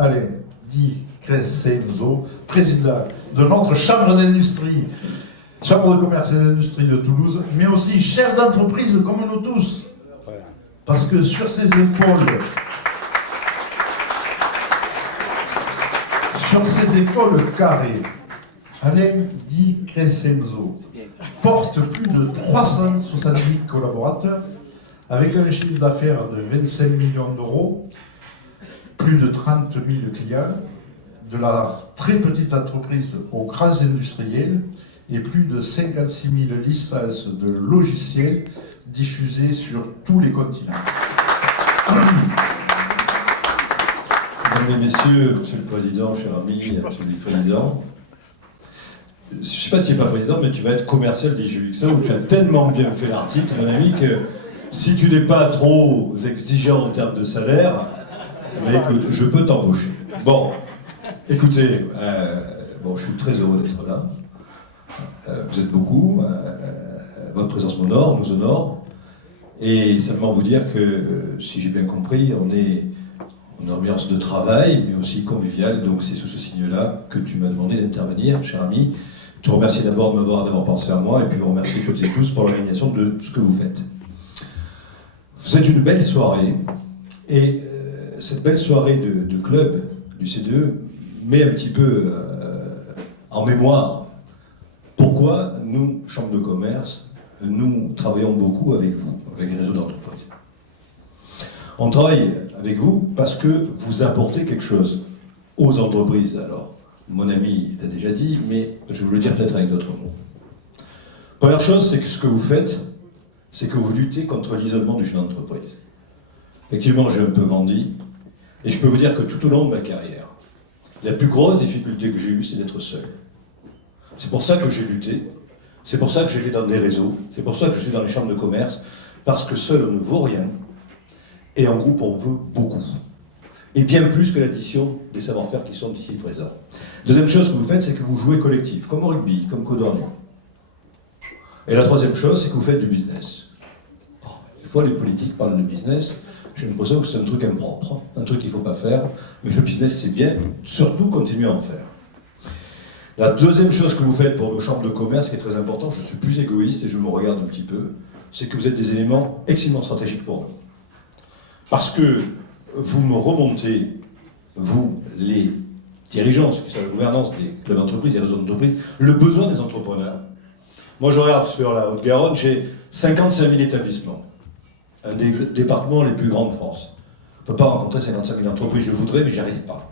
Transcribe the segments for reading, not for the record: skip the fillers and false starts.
Alain Di Crescenzo, président de notre Chambre d'industrie, Chambre de commerce et d'industrie de Toulouse, mais aussi chef d'entreprise comme nous tous. Parce que sur ses épaules carrées, Alain Di Crescenzo porte plus de 370 collaborateurs, avec un chiffre d'affaires de 25 millions d'euros, plus de 30 000 clients, de la très petite entreprise aux grands industriels, et plus de 56 000 licences de logiciels diffusées sur tous les continents. Mesdames et messieurs, Monsieur le Président, cher ami, Monsieur le Président, je ne sais pas si tu n'es pas président, mais tu vas être commercial d'IGUXA, où tu as tellement bien fait l'article, mon ami, que si tu n'es pas trop exigeant en termes de salaire, mais écoute, je peux t'embaucher. Bon, écoutez, je suis très heureux d'être là. Vous êtes beaucoup, votre présence m'honore, nous honore, et simplement vous dire que, si j'ai bien compris, on est en ambiance de travail, mais aussi conviviale, donc c'est sous ce signe-là que tu m'as demandé d'intervenir, cher ami. Je te remercie d'abord de d'avoir pensé à moi, et puis vous remercie toutes et tous pour l'organisation de ce que vous faites. Vous êtes une belle soirée, et cette belle soirée de club du CDE met un petit peu en mémoire pourquoi nous, Chambre de commerce, nous travaillons beaucoup avec vous, avec les réseaux d'entreprises. On travaille avec vous parce que vous apportez quelque chose aux entreprises. Alors, mon ami l'a déjà dit, mais je vais vous le dire peut-être avec d'autres mots. Première chose, c'est que ce que vous faites, c'est que vous luttez contre l'isolement du chef d'entreprise. Effectivement, j'ai un peu grandi, et je peux vous dire que tout au long de ma carrière, la plus grosse difficulté que j'ai eue, c'est d'être seul. C'est pour ça que j'ai lutté, c'est pour ça que j'étais dans des réseaux, c'est pour ça que je suis dans les chambres de commerce, parce que seul on ne vaut rien, et en groupe on veut beaucoup. Et bien plus que l'addition des savoir-faire qui sont ici présents. Deuxième chose que vous faites, c'est que vous jouez collectif, comme au rugby, comme Codornier. Et la troisième chose, c'est que vous faites du business. Des fois, les politiques parlent de business, j'ai l'impression que c'est un truc impropre, un truc qu'il ne faut pas faire, mais le business c'est bien, surtout continuez à en faire. La deuxième chose que vous faites pour nos chambres de commerce, qui est très important, je suis plus égoïste et je me regarde un petit peu, c'est que vous êtes des éléments extrêmement stratégiques pour nous. Parce que vous me remontez, vous, les dirigeants, ceux qui sont à la gouvernance des clubs d'entreprise, des réseaux d'entreprise, le besoin des entrepreneurs. Moi, je regarde sur la Haute-Garonne, j'ai 55 000 établissements, un des départements les plus grands de France. On ne peut pas rencontrer 55 000 entreprises, je voudrais, mais j'y arrive pas.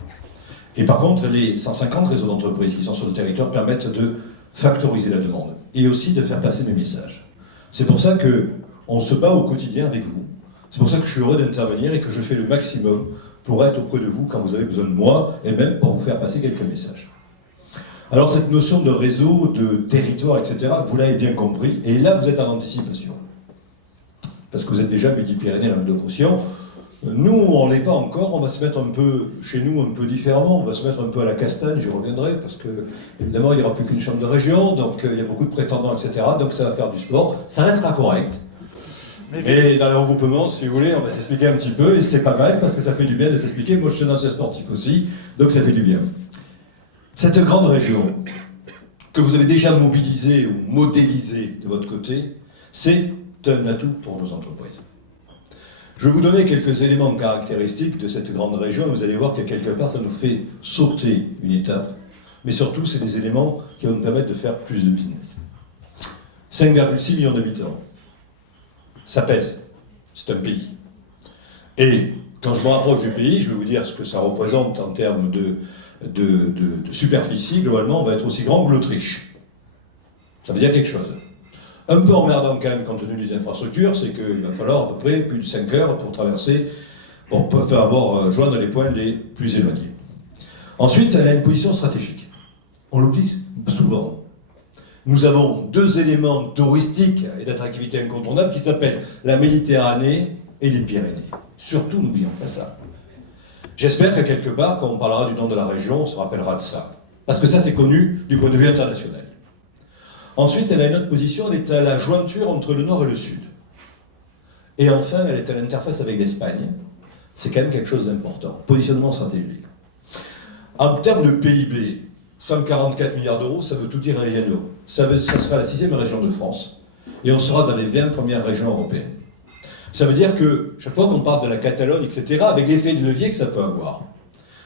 Et par contre, les 150 réseaux d'entreprises qui sont sur le territoire permettent de factoriser la demande et aussi de faire passer mes messages. C'est pour ça qu'on se bat au quotidien avec vous. C'est pour ça que je suis heureux d'intervenir et que je fais le maximum pour être auprès de vous quand vous avez besoin de moi et même pour vous faire passer quelques messages. Alors cette notion de réseau, de territoire, etc., vous l'avez bien compris, et là vous êtes en anticipation. Parce que vous êtes déjà Midi-Pyrénées, Languedoc-Roussillon. Nous, on n'est pas encore, on va se mettre un peu, chez nous, un peu différemment, on va se mettre un peu à la castagne, j'y reviendrai, parce que, évidemment, il n'y aura plus qu'une chambre de région, donc il y a beaucoup de prétendants, etc., donc ça va faire du sport, ça restera correct. Mais dans les regroupements, si vous voulez, on va s'expliquer un petit peu, et c'est pas mal, parce que ça fait du bien de s'expliquer, moi je suis un ancien sportif aussi, donc ça fait du bien. Cette grande région, que vous avez déjà mobilisée ou modélisée de votre côté, c'est un atout pour nos entreprises. Je vais vous donner quelques éléments caractéristiques de cette grande région, et vous allez voir que quelque part ça nous fait sauter une étape, mais surtout c'est des éléments qui vont nous permettre de faire plus de business. 5,6 millions d'habitants, ça pèse, c'est un pays. Et quand je me rapproche du pays, je vais vous dire ce que ça représente en termes de superficie. Globalement, on va être aussi grand que l'Autriche. Ça veut dire quelque chose. Un peu emmerdant quand même compte tenu des infrastructures, c'est qu'il va falloir à peu près plus de 5 heures pour traverser, pour faire joindre les points les plus éloignés. Ensuite, elle a une position stratégique. On l'oublie souvent. Nous avons deux éléments touristiques et d'attractivité incontournables qui s'appellent la Méditerranée et les Pyrénées. Surtout, n'oublions pas ça. J'espère que quelque part, quand on parlera du nom de la région, on se rappellera de ça. Parce que ça, c'est connu du point de vue international. Ensuite, elle a une autre position, elle est à la jointure entre le nord et le sud. Et enfin, elle est à l'interface avec l'Espagne. C'est quand même quelque chose d'important. Positionnement stratégique. En termes de PIB, 144 milliards d'euros, ça veut tout dire et rien d'autre. Ça sera la 6e région de France. Et on sera dans les 20 premières régions européennes. Ça veut dire que chaque fois qu'on parle de la Catalogne, etc., avec l'effet de levier que ça peut avoir,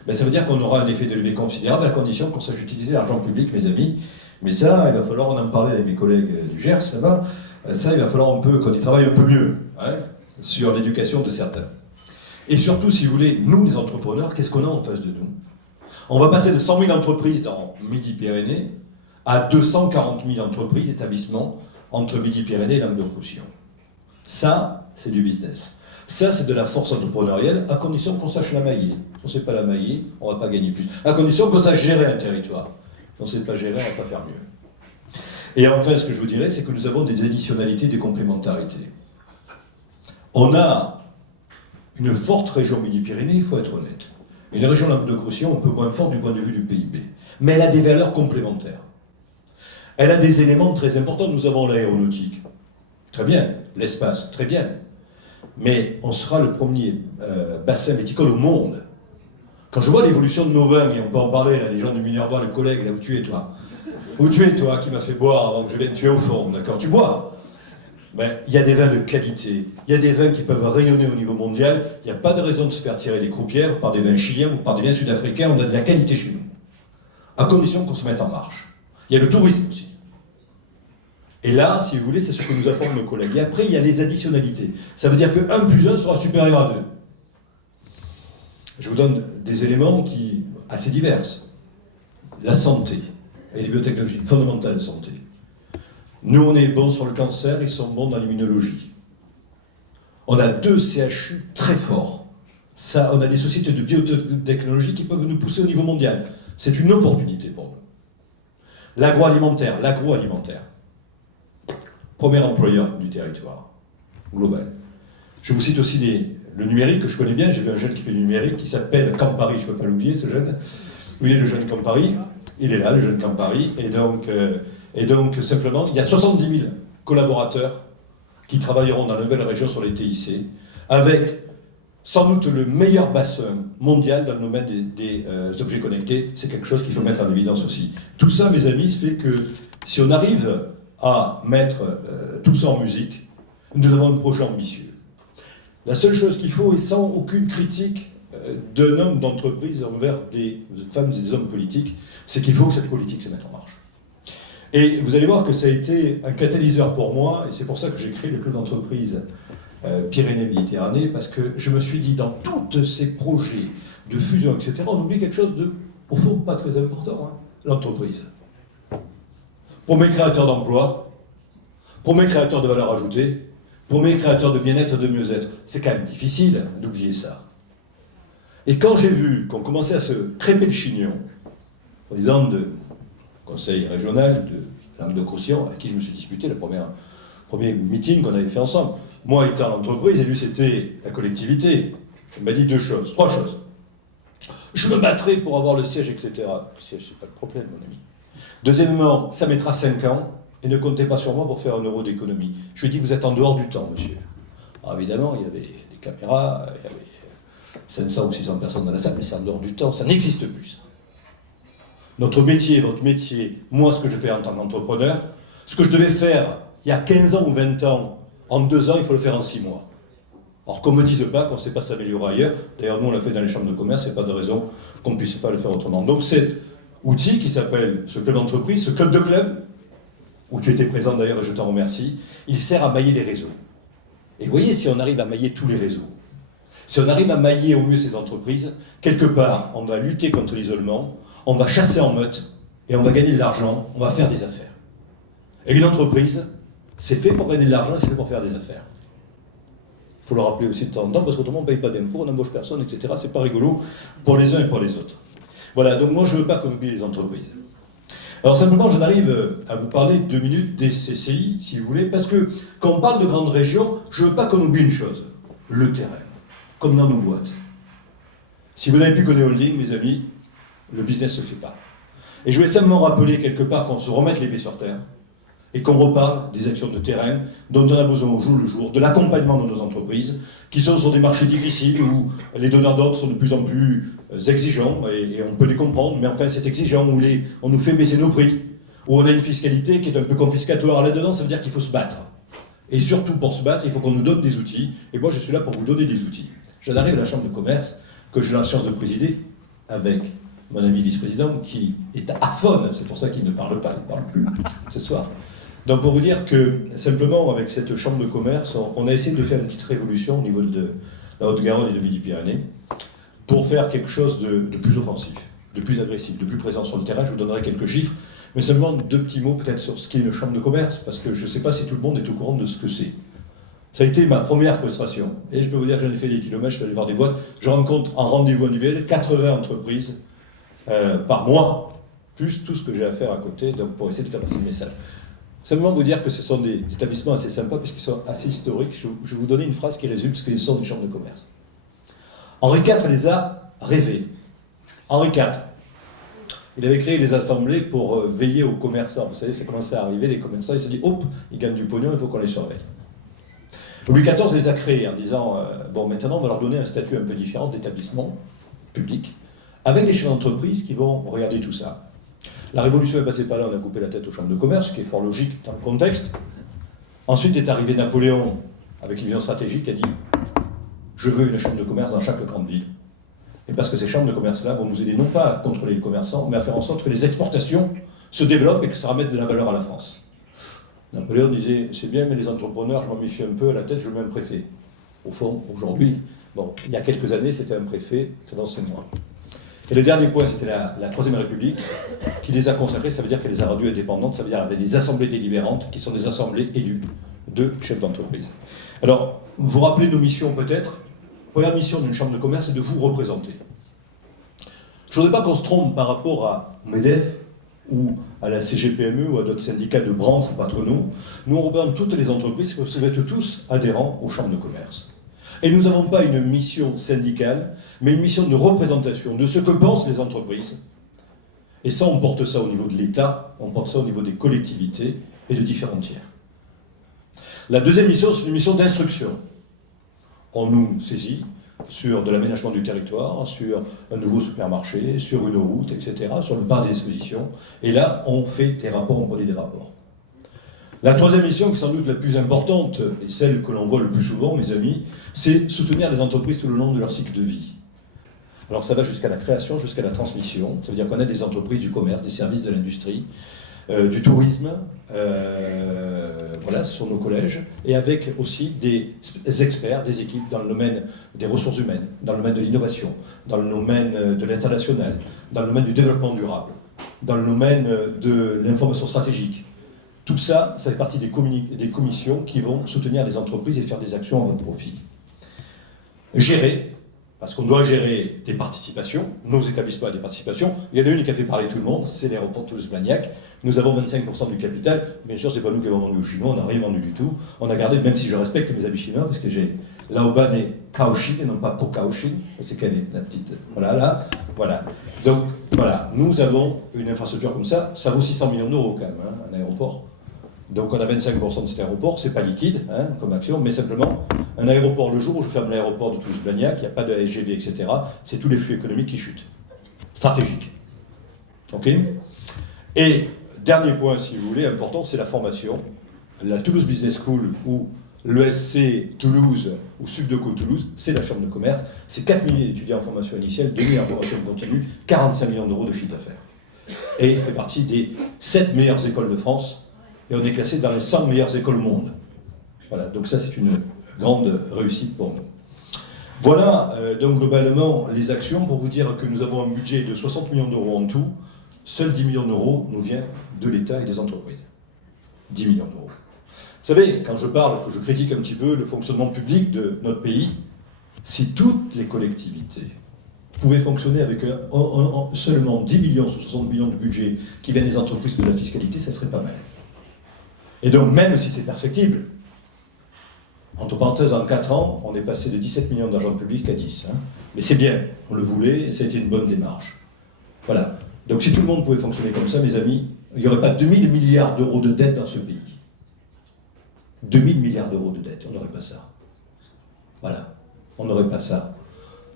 ben ça veut dire qu'on aura un effet de levier considérable à condition qu'on sache utiliser l'argent public, mes amis. Mais ça, il va falloir en parler avec mes collègues du Gers, là-bas. Ça, il va falloir qu'on y travaille un peu mieux, hein, sur l'éducation de certains. Et surtout, si vous voulez, nous, les entrepreneurs, qu'est-ce qu'on a en face de nous? On va passer de 100 000 entreprises en Midi-Pyrénées à 240 000 entreprises, établissements, entre Midi-Pyrénées et Languedoc-Roussillon. Ça, c'est du business. Ça, c'est de la force entrepreneuriale, à condition qu'on sache la mailler. Si on ne sait pas la mailler, on ne va pas gagner plus. À condition qu'on sache gérer un territoire. Si on ne sait pas gérer, on ne va pas faire mieux. Et enfin, ce que je vous dirais, c'est que nous avons des additionnalités, des complémentarités. On a une forte région Midi-Pyrénées, il faut être honnête. Une région Languedoc-Roussillon un peu moins forte du point de vue du PIB. Mais elle a des valeurs complémentaires. Elle a des éléments très importants. Nous avons l'aéronautique. Très bien. L'espace. Très bien. Mais on sera le premier bassin viticole au monde. Quand je vois l'évolution de nos vins, et on peut en parler, là, les gens de Minervois, le collègue, là où tu es toi. Où tu es toi, qui m'a fait boire avant que je vienne, tu es au fond, d'accord? Tu bois. Ben, il y a des vins de qualité, il y a des vins qui peuvent rayonner au niveau mondial, il n'y a pas de raison de se faire tirer les croupières par des vins chiliens ou par des vins sud-africains, on a de la qualité chez nous. À condition qu'on se mette en marche. Il y a le tourisme aussi. Et là, si vous voulez, c'est ce que nous apportent nos collègues. Et après, il y a les additionnalités. Ça veut dire que 1 plus 1 sera supérieur à 2. Je vous donne des éléments assez divers. La santé et les biotechnologies, fondamentales de santé. Nous, on est bons sur le cancer, ils sont bons dans l'immunologie. On a 2 CHU très forts. Ça, on a des sociétés de biotechnologie qui peuvent nous pousser au niveau mondial. C'est une opportunité pour nous. L'agroalimentaire. Premier employeur du territoire global. Je vous cite aussi le numérique que je connais bien. J'ai vu un jeune qui fait du numérique qui s'appelle Campari, je ne peux pas l'oublier ce jeune. Où il est le jeune Campari? Il est là, le jeune Campari. Et donc, simplement, il y a 70 000 collaborateurs qui travailleront dans la nouvelle région sur les TIC, avec sans doute le meilleur bassin mondial dans le domaine des objets connectés. C'est quelque chose qu'il faut mettre en évidence aussi. Tout ça, mes amis, fait que si on arrive à mettre tout ça en musique, nous avons un projet ambitieux. La seule chose qu'il faut, et sans aucune critique d'un homme d'entreprise envers des femmes et des hommes politiques, c'est qu'il faut que cette politique se mette en marche. Et vous allez voir que ça a été un catalyseur pour moi, et c'est pour ça que j'ai créé le club d'entreprise Pyrénées-Méditerranée, parce que je me suis dit, dans tous ces projets de fusion, etc., on oublie quelque chose de, au fond, pas très important, hein, l'entreprise. Pour mes créateurs d'emplois, pour mes créateurs de valeur ajoutée, pour mes créateurs de bien-être et de mieux-être, c'est quand même difficile d'oublier ça. Et quand j'ai vu qu'on commençait à se crêper le chignon, président du conseil régional de Languedoc-Roussillon, à qui je me suis disputé le premier meeting qu'on avait fait ensemble, moi étant l'entreprise et lui c'était la collectivité, il m'a dit 3 choses. Je me battrai pour avoir le siège, etc. Le siège, c'est pas le problème, mon ami. Deuxièmement, ça mettra 5 ans, et ne comptez pas sur moi pour faire 1 euro d'économie. Je lui ai dit, vous êtes en dehors du temps, monsieur. Alors évidemment, il y avait des caméras, il y avait 500 ou 600 personnes dans la salle, mais c'est en dehors du temps, ça n'existe plus, ça. Notre métier, votre métier, moi, ce que je fais en tant qu'entrepreneur, ce que je devais faire il y a 15 ans ou 20 ans, en 2 ans, il faut le faire en 6 mois. Alors qu'on ne me dise pas qu'on ne sait pas s'améliorer ailleurs. D'ailleurs, nous, on l'a fait dans les chambres de commerce, il n'y a pas de raison qu'on ne puisse pas le faire autrement. Donc cet outil qui s'appelle ce club d'entreprise, ce club de club, où tu étais présent d'ailleurs et je t'en remercie, il sert à mailler les réseaux. Et vous voyez, si on arrive à mailler tous les réseaux, si on arrive à mailler au mieux ces entreprises, quelque part, on va lutter contre l'isolement, on va chasser en meute, et on va gagner de l'argent, on va faire des affaires. Et une entreprise, c'est fait pour gagner de l'argent, c'est fait pour faire des affaires. Il faut le rappeler aussi de temps en temps, parce qu'autrement on ne paye pas d'impôts, on n'embauche personne, etc. C'est pas rigolo pour les uns et pour les autres. Voilà, donc moi je ne veux pas qu'on oublie les entreprises. Alors simplement, j'en arrive à vous parler 2 minutes des CCI, si vous voulez, parce que quand on parle de grandes régions, je ne veux pas qu'on oublie une chose, le terrain, comme dans nos boîtes. Si vous n'avez plus connu holding, mes amis, le business ne se fait pas. Et je voulais simplement rappeler quelque part qu'on se remette les pieds sur terre, et qu'on reparle des actions de terrain dont on a besoin au jour le jour, de l'accompagnement de nos entreprises, qui sont sur des marchés difficiles où les donneurs d'ordre sont de plus en plus exigeants, et on peut les comprendre, mais enfin c'est exigeant, où on nous fait baisser nos prix, où on a une fiscalité qui est un peu confiscatoire là-dedans, ça veut dire qu'il faut se battre. Et surtout pour se battre, il faut qu'on nous donne des outils, et moi je suis là pour vous donner des outils. J'en arrive à la Chambre de commerce, que j'ai la chance de présider, avec mon ami vice-président, qui est aphone, c'est pour ça qu'il ne parle pas, il ne parle plus ce soir. Donc pour vous dire que, simplement, avec cette chambre de commerce, on a essayé de faire une petite révolution au niveau de la Haute-Garonne et de Midi-Pyrénées, pour faire quelque chose de plus offensif, de plus agressif, de plus présent sur le terrain. Je vous donnerai quelques chiffres, mais seulement 2 petits mots peut-être sur ce qu'est une chambre de commerce, parce que je ne sais pas si tout le monde est au courant de ce que c'est. Ça a été ma première frustration, et je peux vous dire que j'en ai fait des kilomètres, je suis allé voir des boîtes, je rencontre en rendez-vous annuel 80 entreprises par mois, plus tout ce que j'ai à faire à côté, donc pour essayer de faire passer le message. Simplement vous dire que ce sont des établissements assez sympas, puisqu'ils sont assez historiques. Je vais vous donner une phrase qui résume ce que sont des chambres de commerce. Henri IV les a rêvées. Henri IV, il avait créé des assemblées pour veiller aux commerçants. Vous savez, ça commençait à arriver, les commerçants, il se dit, hop, ils gagnent du pognon, il faut qu'on les surveille. Louis XIV les a créés en disant, bon, maintenant, on va leur donner un statut un peu différent d'établissement public, avec des chefs d'entreprise qui vont regarder tout ça. La Révolution est passée par là, on a coupé la tête aux chambres de commerce, ce qui est fort logique dans le contexte. Ensuite est arrivé Napoléon, avec une vision stratégique, qui a dit « Je veux une chambre de commerce dans chaque grande ville ». Et parce que ces chambres de commerce-là vont nous aider non pas à contrôler le commerçant, mais à faire en sorte que les exportations se développent et que ça ramène de la valeur à la France. Napoléon disait « C'est bien, mais les entrepreneurs, je m'en méfie un peu, à la tête, je mets un préfet ». Au fond, aujourd'hui, bon, il y a quelques années, c'était un préfet, c'est dans 5 mois. Et le dernier point, c'était la Troisième République, qui les a consacrés, ça veut dire qu'elle les a rendues indépendantes, ça veut dire qu'elle avait des assemblées délibérantes, qui sont des assemblées élues de chefs d'entreprise. Alors, vous vous rappelez nos missions peut-être. Première mission d'une chambre de commerce, c'est de vous représenter. Je ne voudrais pas qu'on se trompe par rapport à MEDEF, ou à la CGPME, ou à d'autres syndicats de branche ou patronaux. Nous, on représente toutes les entreprises, parce que vous êtes tous adhérents aux chambres de commerce. Et nous n'avons pas une mission syndicale, mais une mission de représentation de ce que pensent les entreprises. Et ça, on porte ça au niveau de l'État, on porte ça au niveau des collectivités et de différents tiers. La deuxième mission, c'est une mission d'instruction. On nous saisit sur de l'aménagement du territoire, sur un nouveau supermarché, sur une route, etc., sur le parc d'exposition. Et là, on fait des rapports, on produit des rapports. La troisième mission, qui est sans doute la plus importante, et celle que l'on voit le plus souvent, mes amis, c'est soutenir les entreprises tout le long de leur cycle de vie. Alors ça va jusqu'à la création, jusqu'à la transmission. Ça veut dire qu'on a des entreprises du commerce, des services de l'industrie, du tourisme, voilà, ce sont nos collèges, et avec aussi des experts, des équipes dans le domaine des ressources humaines, dans le domaine de l'innovation, dans le domaine de l'international, dans le domaine du développement durable, dans le domaine de l'information stratégique. Tout ça, ça fait partie des commissions qui vont soutenir les entreprises et faire des actions à votre profit. Gérer, parce qu'on doit gérer des participations, nos établissements ont des participations. Il y en a une qui a fait parler tout le monde, c'est l'aéroport Toulouse-Blagnac. Nous avons 25% du capital. Bien sûr, c'est pas nous qui avons vendu aux Chinois, on n'a rien vendu du tout. On a gardé, même si je respecte mes amis chinois, parce que j'ai Laoban et Kaohsiung, et non pas Po Kaohsiung. C'est quelle est la petite. Voilà, là. Voilà. Donc, voilà. Nous avons une infrastructure comme ça. Ça vaut 600 millions d'euros quand même, hein, un aéroport. Donc on a 25% de cet aéroport, c'est pas liquide hein, comme action, mais simplement un aéroport, le jour où je ferme l'aéroport de Toulouse-Blagnac, il n'y a pas de SGV, etc., c'est tous les flux économiques qui chutent. Stratégique. Ok ? Et dernier point, si vous voulez, important, c'est la formation. La Toulouse Business School ou l'ESC Toulouse ou Subdeco Toulouse, c'est la chambre de commerce, c'est 4 milliers d'étudiants en formation initiale, 2 000 en formation continue, 45 millions d'euros de chiffre d'affaires. Et il fait partie des 7 meilleures écoles de France. Et on est classé dans les 100 meilleures écoles au monde. Voilà, donc ça c'est une grande réussite pour nous. Voilà donc globalement les actions pour vous dire que nous avons un budget de 60 millions d'euros en tout. Seuls 10 millions d'euros nous viennent de l'État et des entreprises. 10 millions d'euros. Vous savez, quand je parle, que je critique un petit peu le fonctionnement public de notre pays, si toutes les collectivités pouvaient fonctionner avec seulement 10 millions sur 60 millions de budget qui viennent des entreprises de la fiscalité, ça serait pas mal. Et donc, même si c'est perfectible, entre parenthèses, en 4 ans, on est passé de 17 millions d'argent public à 10. Hein. Mais c'est bien, on le voulait, et ça a été une bonne démarche. Voilà. Donc si tout le monde pouvait fonctionner comme ça, mes amis, il n'y aurait pas 2000 milliards d'euros de dette dans ce pays. 2000 milliards d'euros de dette, on n'aurait pas ça. Voilà. on n'aurait pas ça.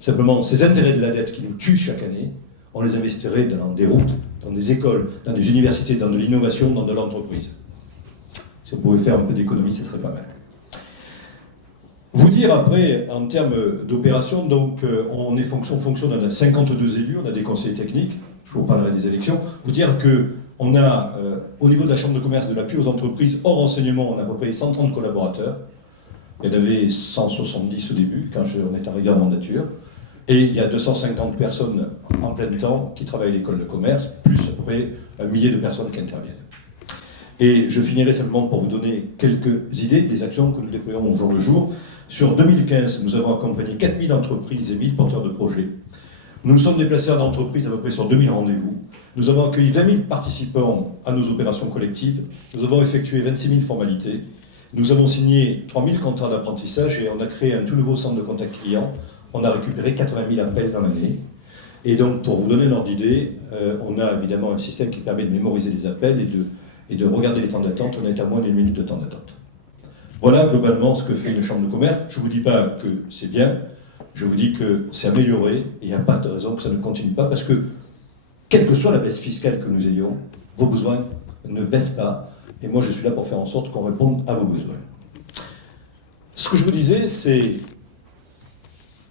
Simplement, ces intérêts de la dette qui nous tuent chaque année, on les investirait dans des routes, dans des écoles, dans des universités, dans de l'innovation, dans de l'entreprise. Si on pouvait faire un peu d'économie, ce serait pas mal. Vous dire après, en termes d'opération, donc on fonctionne, on a 52 élus, on a des conseillers techniques, je vous parlerai des élections. Vous dire qu'on a, au niveau de la Chambre de commerce, de l'appui aux entreprises, hors enseignement, on a à peu près 130 collaborateurs. Il y en avait 170 au début, quand on est arrivé en mandature. Et il y a 250 personnes en plein temps qui travaillent à l'école de commerce, plus à peu près 1 millier de personnes qui interviennent. Et je finirai simplement pour vous donner quelques idées des actions que nous déployons au jour le jour. Sur 2015, nous avons accompagné 4000 entreprises et 1000 porteurs de projets. Nous nous sommes déplacés en entreprise à peu près sur 2000 rendez-vous. Nous avons accueilli 20 000 participants à nos opérations collectives. Nous avons effectué 26 000 formalités. Nous avons signé 3 000 contrats d'apprentissage et on a créé un tout nouveau centre de contact client. On a récupéré 80 000 appels dans l'année. Et donc, pour vous donner une ordre d'idée, on a évidemment un système qui permet de mémoriser les appels et de regarder les temps d'attente. On est à moins d'une minute de temps d'attente. Voilà globalement ce que fait une chambre de commerce. Je ne vous dis pas que c'est bien, je vous dis que c'est amélioré et il n'y a pas de raison que ça ne continue pas parce que, quelle que soit la baisse fiscale que nous ayons, vos besoins ne baissent pas. Et moi, je suis là pour faire en sorte qu'on réponde à vos besoins. Ce que je vous disais, c'est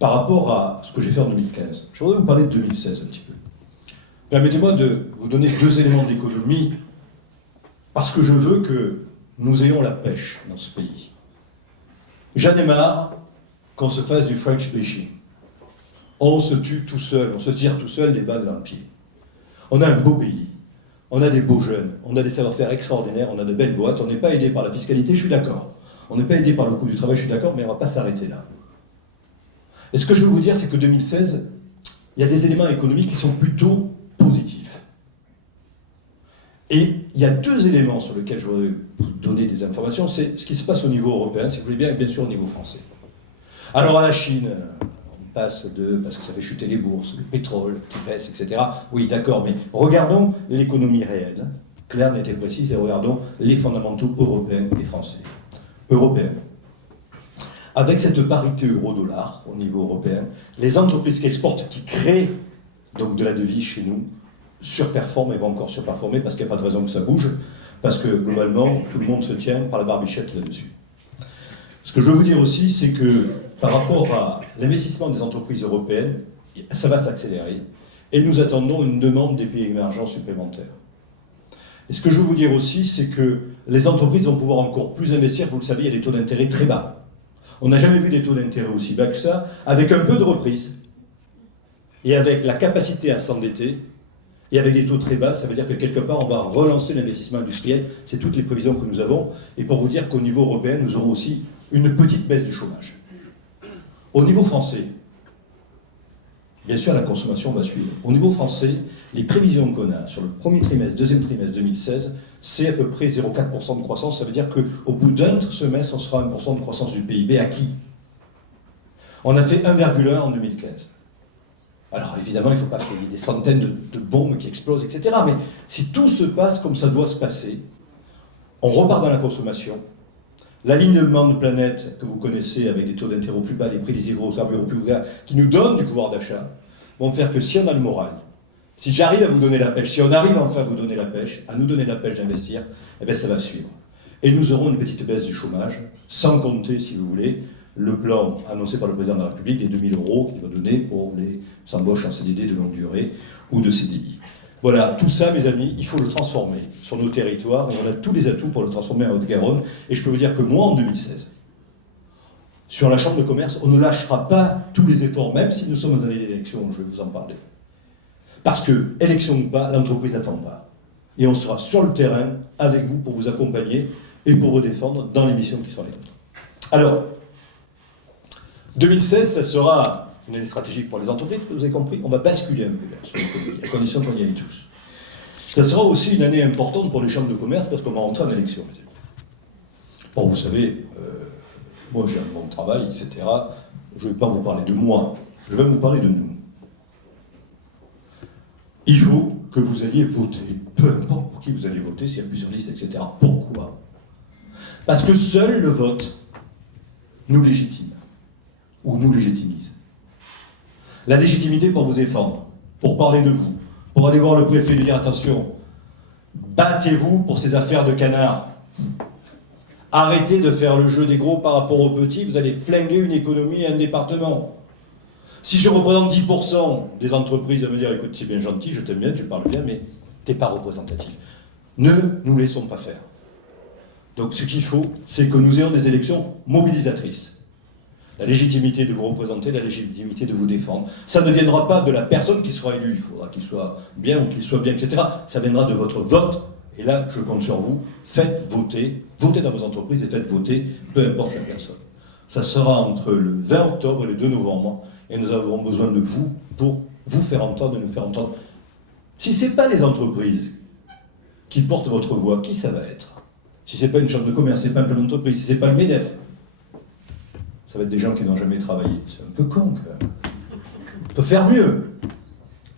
par rapport à ce que j'ai fait en 2015. Je voudrais vous parler de 2016 un petit peu. Permettez-moi de vous donner 2 éléments d'économie parce que je veux que nous ayons la pêche dans ce pays. J'en ai marre qu'on se fasse du French fishing. On se tue tout seul, on se tire tout seul des balles dans le pied. On a un beau pays, on a des beaux jeunes, on a des savoir-faire extraordinaires, on a de belles boîtes, on n'est pas aidé par la fiscalité, je suis d'accord. On n'est pas aidé par le coût du travail, je suis d'accord, mais on ne va pas s'arrêter là. Et ce que je veux vous dire, c'est que 2016, il y a des éléments économiques qui sont plutôt positifs. Et il y a 2 éléments sur lesquels je voudrais vous donner des informations. C'est ce qui se passe au niveau européen, si vous voulez bien, et bien sûr au niveau français. Alors à la Chine, on passe parce que ça fait chuter les bourses, le pétrole qui baisse, etc. Oui, d'accord, mais regardons l'économie réelle, claire, nette et précise, et regardons les fondamentaux européens et français. Européens. Avec cette parité euro-dollar au niveau européen, les entreprises qui exportent, qui créent donc de la devise chez nous, surperforment et vont encore surperformer parce qu'il n'y a pas de raison que ça bouge, parce que globalement, tout le monde se tient par la barbichette là-dessus. Ce que je veux vous dire aussi, c'est que par rapport à l'investissement des entreprises européennes, ça va s'accélérer et nous attendons une demande des pays émergents supplémentaires. Et ce que je veux vous dire aussi, c'est que les entreprises vont pouvoir encore plus investir. Vous le savez, il y a des taux d'intérêt très bas. On n'a jamais vu des taux d'intérêt aussi bas que ça, avec un peu de reprise, et avec la capacité à s'endetter, et avec des taux très bas, ça veut dire que quelque part, on va relancer l'investissement industriel. C'est toutes les prévisions que nous avons. Et pour vous dire qu'au niveau européen, nous aurons aussi une petite baisse du chômage. Au niveau français, bien sûr, la consommation va suivre. Au niveau français, les prévisions qu'on a sur le premier trimestre, deuxième trimestre 2016, c'est à peu près 0,4% de croissance. Ça veut dire qu'au bout d'un semestre, on sera à 1% de croissance du PIB acquis. On a fait 1,1 en 2015. Alors évidemment, il ne faut pas qu'il y ait des centaines de bombes qui explosent, etc. Mais si tout se passe comme ça doit se passer, on repart dans la consommation. L'alignement de planète que vous connaissez avec des taux d'intérêt plus bas, des prix des hydrocarbures plus bas, qui nous donnent du pouvoir d'achat, vont faire que si on a le moral, si j'arrive à vous donner la pêche, si on arrive enfin à vous donner la pêche, à nous donner la pêche d'investir, eh bien ça va suivre. Et nous aurons une petite baisse du chômage, sans compter, si vous voulez, le plan annoncé par le président de la République des 2 000 € qu'il va donner pour les embauches en CDD de longue durée ou de CDI. Voilà, tout ça, mes amis, il faut le transformer sur nos territoires, et on a tous les atouts pour le transformer en Haute-Garonne. Et je peux vous dire que moi, en 2016, sur la Chambre de commerce, on ne lâchera pas tous les efforts, même si nous sommes en année d'élection, je vais vous en parler. Parce que, élection ou pas, l'entreprise n'attend pas. Et on sera sur le terrain avec vous pour vous accompagner et pour vous défendre dans les missions qui sont les nôtres. Alors, 2016, ça sera une année stratégique pour les entreprises, vous avez compris, on va basculer un peu sur l'économie, à condition qu'on y aille tous. Ça sera aussi une année importante pour les chambres de commerce parce qu'on va rentrer en élection. Bon, vous savez, moi j'ai un bon travail, etc. Je ne vais pas vous parler de moi, je vais vous parler de nous. Il faut que vous alliez voter, peu importe pour qui vous allez voter, s'il y a plusieurs listes, etc. Pourquoi? Parce que seul le vote nous légitime. ou nous légitimise. La légitimité pour vous défendre, pour parler de vous, pour aller voir le préfet et lui dire attention, battez-vous pour ces affaires de canards. Arrêtez de faire le jeu des gros par rapport aux petits, vous allez flinguer une économie et un département. Si je représente 10% des entreprises à me dire écoute, c'est bien gentil, je t'aime bien, tu parles bien, mais t'es pas représentatif. Ne nous laissons pas faire. Donc ce qu'il faut, c'est que nous ayons des élections mobilisatrices. La légitimité de vous représenter, la légitimité de vous défendre. Ça ne viendra pas de la personne qui sera élue, il faudra qu'il soit bien ou qu'il soit bien, etc. Ça viendra de votre vote, et là, je compte sur vous, faites voter, votez dans vos entreprises et faites voter, peu importe la personne. Ça sera entre le 20 octobre et le 2 novembre, et nous avons besoin de vous pour vous faire entendre et nous faire entendre. Si ce n'est pas les entreprises qui portent votre voix, qui ça va être? Si ce n'est pas une chambre de commerce, si ce n'est pas un plan d'entreprise, si ce n'est pas le MEDEF, ça va être des gens qui n'ont jamais travaillé. C'est un peu con, quand même. On peut faire mieux.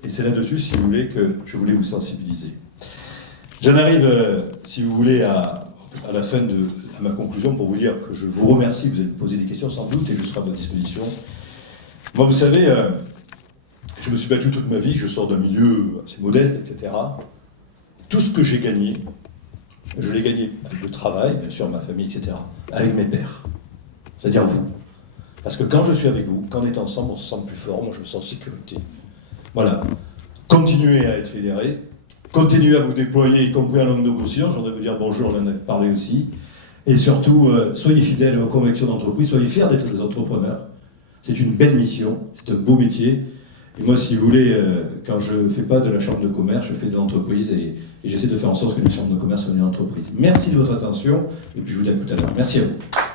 Et c'est là-dessus, si vous voulez, que je voulais vous sensibiliser. J'en arrive, si vous voulez, à la fin à ma conclusion pour vous dire que je vous remercie. Vous allez me poser des questions sans doute et je serai à votre disposition. Moi, vous savez, je me suis battu toute ma vie, je sors d'un milieu assez modeste, etc. Tout ce que j'ai gagné, je l'ai gagné avec le travail, bien sûr, ma famille, etc., avec mes pères. C'est-à-dire vous. Parce que quand je suis avec vous, quand on est ensemble, on se sent plus fort, moi je me sens en sécurité. Voilà. Continuez à être fédérés, continuez à vous déployer, y compris en langue de conscience, je voudrais vous dire bonjour, on en a parlé aussi. Et surtout, soyez fidèles à vos convictions d'entreprise, soyez fiers d'être des entrepreneurs. C'est une belle mission, c'est un beau métier. Et moi, si vous voulez, quand je ne fais pas de la chambre de commerce, je fais de l'entreprise et j'essaie de faire en sorte que les chambres de commerce soient une entreprise. Merci de votre attention et puis je vous dis à tout à l'heure. Merci à vous.